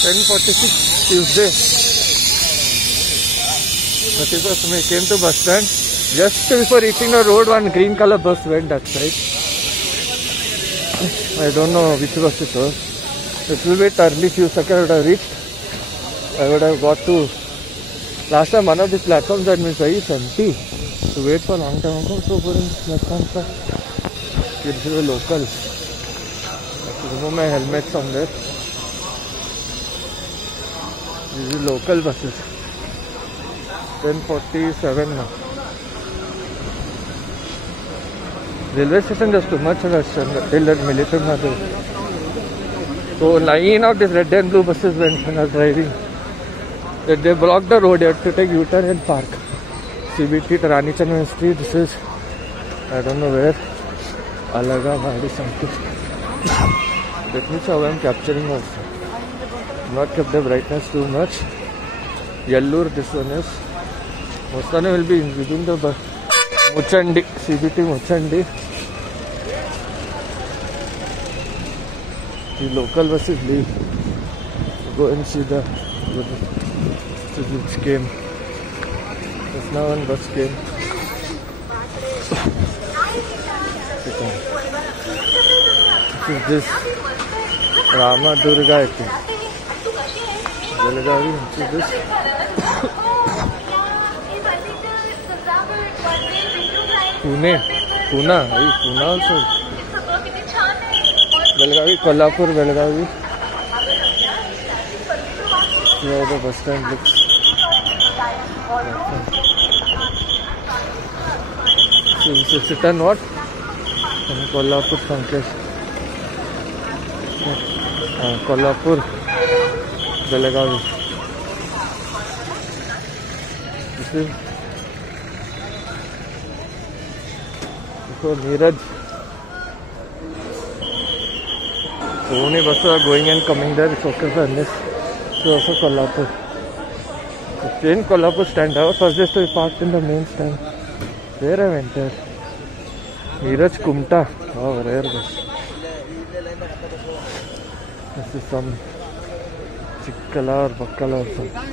10:46 Tuesday. 31st May. Came to bus stand. Just before reaching the road, one green color bus went that side. I don't know which bus it was. It will wait early, few seconds I would have reached. I would have got to. Last time one of the platforms that means very empty. To wait for a long time ago, so put in platform for kids who are local. I have to remove my helmet somewhere. These are local buses. 10:47 now. Railway station just too much rush till that militant mother. So 9 of these red and blue buses went when I was driving. They blocked the road. You have to take U-turn and park. CBT Rani Chandan Street. This is, I don't know where. Alagabad something. That means how I am capturing also. Not kept the brightness too much. Yellur, this one is. Mostly will be within the bus. Muchandi, CBT Muchandi. The local buses leave. Go and see the which came. Just now one bus came. This is this Rama Durga, I think. Belagavi, this is this. Pune also. Belagavi, Kolhapur, Belagavi. Here the bus stand looks. So this is sit and what? And Kolhapur, Sankesh. Kolhapur, Belagavi. This is Neeraj. So many buses are going and coming there. It's okay for this. So also Kolhapur. The train Kolhapur stand out. First just to be parked in the main stand. There I went there. Neeraj Kumta. Oh, rare bus. This is some Chikkala or Bakkala or something.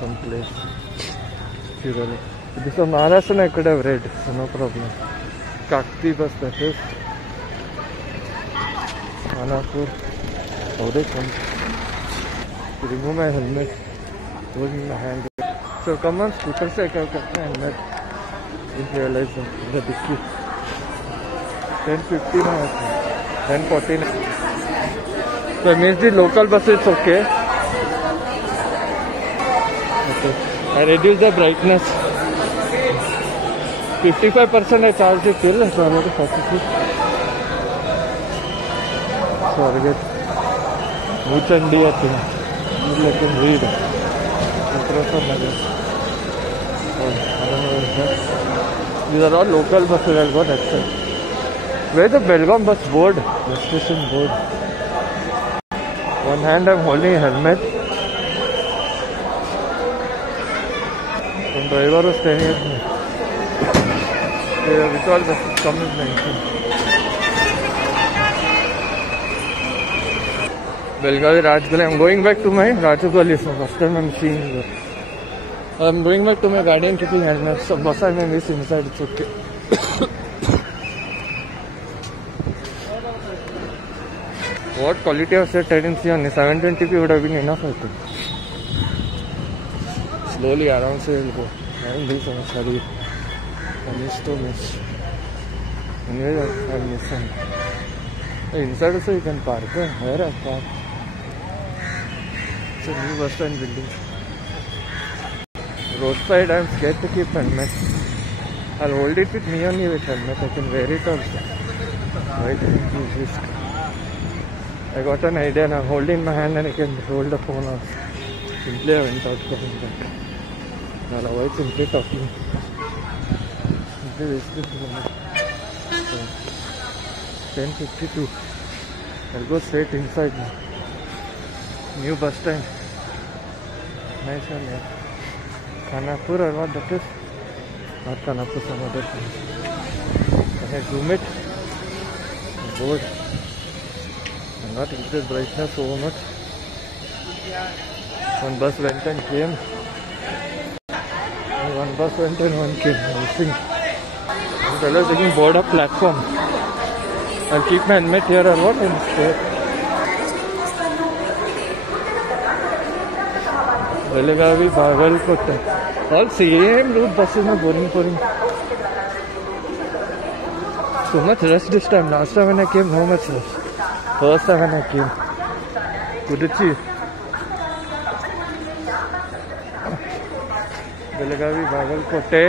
Some place. This is Maharashtra, I could have read, so no problem. Kakti bus, that is. Manapur. How they come? To remove my helmet. Holding my hand. So come on, scooter se I can cut my helmet. Didn't realize the dicky. 10:50 now, I think. 10:40. So it means the local bus is okay. Okay. I reduced the brightness. 55% I charged the fuel, so I'm going to 46. So I get Muchandi, I think. You can read. I don't know what that. These are all local buses, I'll go that side. Where's the Belgaum bus board? The station board. One hand I'm holding a helmet. Some driver was staying at me. Which all buses come is 19. Belgavi Rajguli. I'm going back to my Rajguli. So first time I'm seeing it. I'm going back to my Guardian keeping helmet. So bus I may miss inside, it's okay. What quality of set I didn't see on the 720p would have been enough, I think. Slowly around so we'll go. I don't think so much hurry. I missed to miss. Anyway, I'm missing. Inside also you can park. Where I park? It's a new bus stand building. Roadside I'm scared to keep helmet. I'll hold it with me only with helmet. I can wear it also. Why do you use risk? I got an idea and I'm holding my hand and I can hold the phone also. Simply I went out coming back. I'll avoid simply talking. Simply waste this moment. So, 10:52. I'll go straight inside now. New bus stand. Nice one, yeah. Khanapur or what that is? Not Khanapur, some other place. Can I zoom it? I'm bored. I'm not increased brightness so much. One bus went and came. One bus went and one came. Missing. Fellow taking board up platform. I'll keep my helmet here or what and stay. Belagavi, Bagalkote. All same route buses are boring. So much rush this time. Last time when I came, no much rush. First time when I came. Kuduchi. Belagavi, Bagalkote.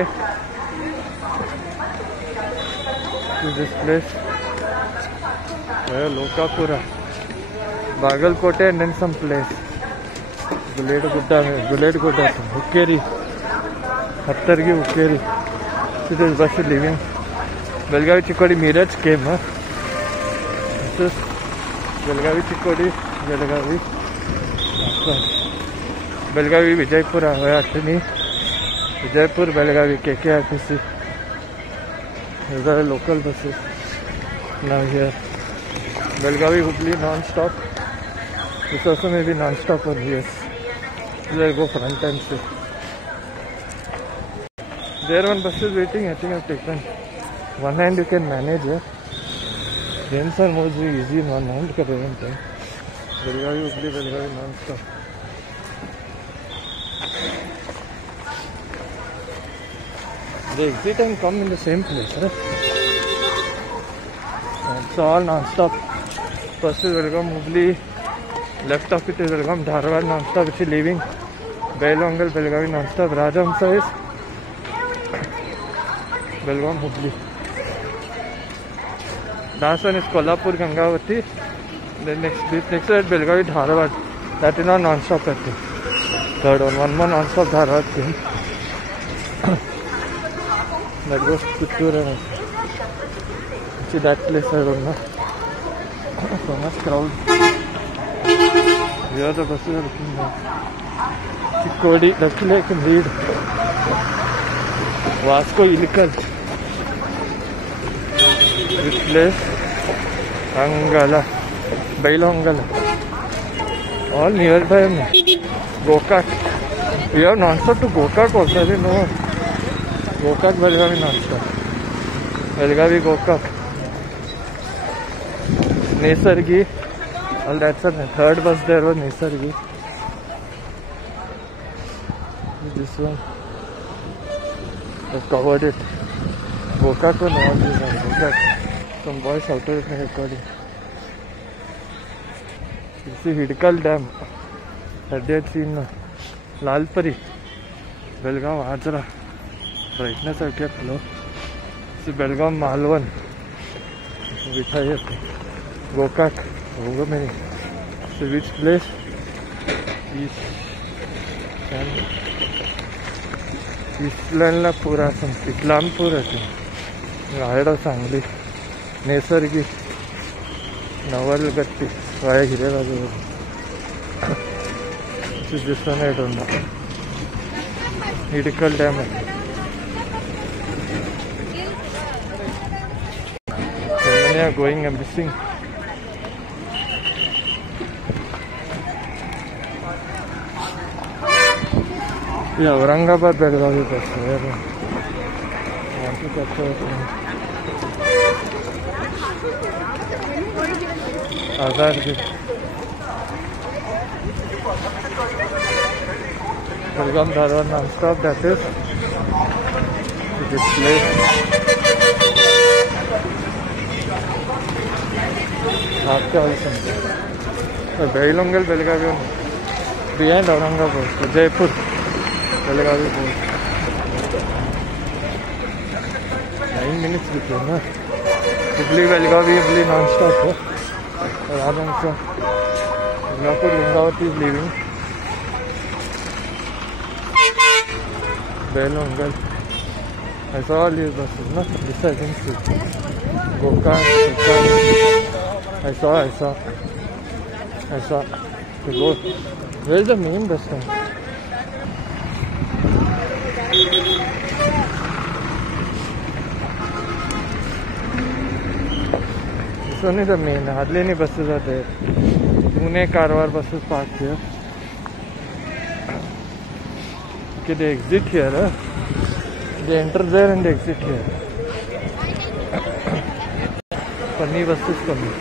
To this place. Lokapura. Bagalkote and then some place. Bullet Gudda, Hukkeri, Hattargi, Hukkeri. So this bus is leaving. Belagavi Chikkodi Meerut came, huh? This is Belagavi Chikkodi, Belagavi Vijaypur, Atani, Vijaypur, Belagavi KKRTC. These are local buses now here. Belagavi Hubli non-stop. This also may be non-stop on here. I'll go front and see. There one bus is waiting. I think I've taken. One hand you can manage. Gents are mostly easy in one hand. Belagavi Hubli, Belagavi non-stop. The exit and come in the same place. Right? It's all non-stop. First is Belagavi Hubli. Left of it is Belagavi Dharwad non-stop, which is leaving. Belongal, Belagavi non-stop. Rajamsa is Belagavi Hubli. Last one is Kolhapur Gangavati. Then next is Belagavi Dharwad. That is not non-stop I think. Third one more non-stop Dharwad came. That goes to Puttur. See that place I don't know. So much crowd. Here the buses are looking down. Chikkodi, luckily I can read. Vasco Ilikal. This place, Angala, Bailongala. All nearby me. Gokak. We have non-stop to Gokak also. I didn't know. Gokak, Belagavi non-stop. Belagavi, Gokak. Nesargi. All that's the third bus there was Nesargi. This one. I've covered it. Gokak was not this one. Gokak. Some boys out of it recording. You see Hidkal Dam. That they had seen Lalpari. Belgaum Ajra. Brightness I kept low. See Belgaum Malwan. Which I have. Gokak. Over many. So which place? Islamapura, some Islampur I think. I heard of Sangli. Nesargi. Navalgatti. Vaya Hirevadu. This is this one I don't know. Hidkal Dam. So many are going and missing. Yeah, Aurangabad Belagavi bus. I want to capture it. Azadgi. Belgaum Dharwad non-stop, that is. This place. After all something. So Bailongal Belagavi behind Aurangabad. Jaipur. Belagavi board. 9 minutes between, huh? Hubli, Belagavi, Hubli non-stop, huh? Radhamsa. Nagpur, Gangavati is leaving. Belongal. I saw all these buses, no? This I think so. Gokak. I saw. To go. Where is the main bus stand? this one is the main. Hardly any buses are there. Pune, Karwar buses parked here. Okay, they exit here. They enter there and they exit here. Funny buses coming.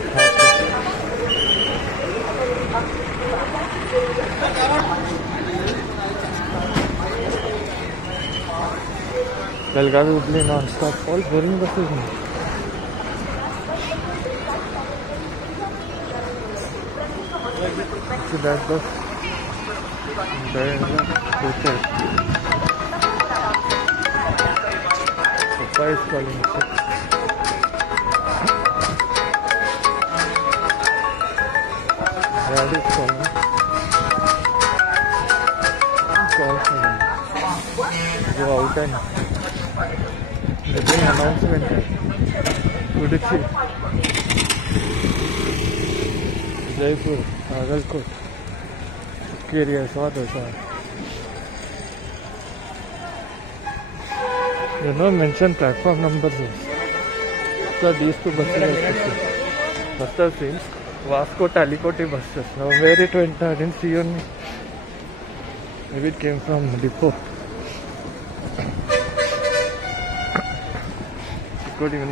Belgavi Hubli non-stop. All boring buses now. See that bus? There is a protest. Papa is calling. Dad is calling. Call him. Go out and they're doing announcement. Udupi, Jaipur, Nagalkot, Keria, Swadasa. They don't mention platform numbers. So these two buses are special. Must have seen Vasco Talikoti buses. Now where it went, I didn't see only. Maybe it came from depot. Good evening.